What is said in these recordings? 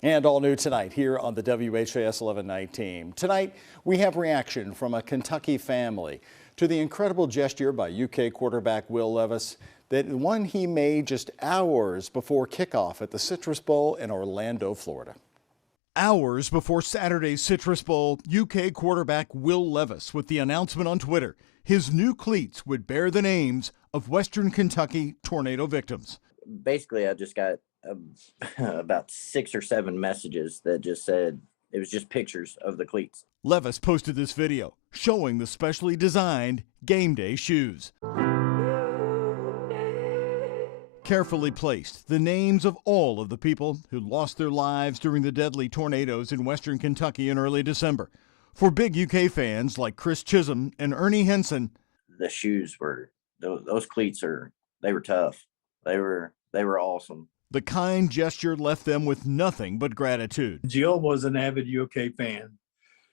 And all new tonight here on the WHAS 1119. Tonight, we have reaction from a Kentucky family to the incredible gesture by UK quarterback Will Levis, that one he made just hours before kickoff at the Citrus Bowl in Orlando, Florida. Hours before Saturday's Citrus Bowl, UK quarterback Will Levis with the announcement on Twitter his new cleats would bear the names of Western Kentucky tornado victims. Basically, I just got about 6 or 7 messages that just said it was just pictures of the cleats. Levis posted this video showing the specially designed game day shoes. Carefully placed, the names of all of the people who lost their lives during the deadly tornadoes in western Kentucky in early December. For big UK fans like Chris Chisholm and Ernie Henson, the shoes were, those cleats they were tough. They were awesome. The kind gesture left them with nothing but gratitude. Jill was an avid UK fan.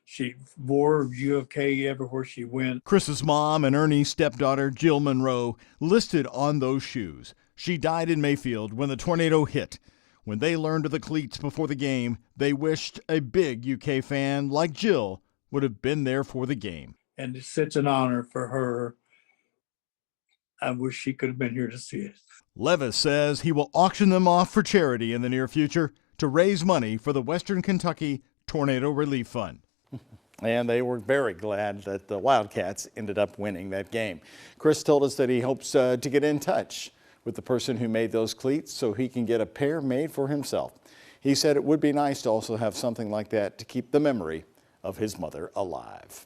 She wore UK everywhere she went. Chris's mom and Ernie's stepdaughter, Jill Monroe, listed on those shoes. She died in Mayfield when the tornado hit. When they learned of the cleats before the game, they wished a big UK fan like Jill would have been there for the game. And it's such an honor for her. I wish she could have been here to see it. Levis says he will auction them off for charity in the near future to raise money for the Western Kentucky Tornado Relief Fund. And they were very glad that the Wildcats ended up winning that game. Chris told us that he hopes to get in touch with the person who made those cleats so he can get a pair made for himself. He said it would be nice to also have something like that to keep the memory of his mother alive.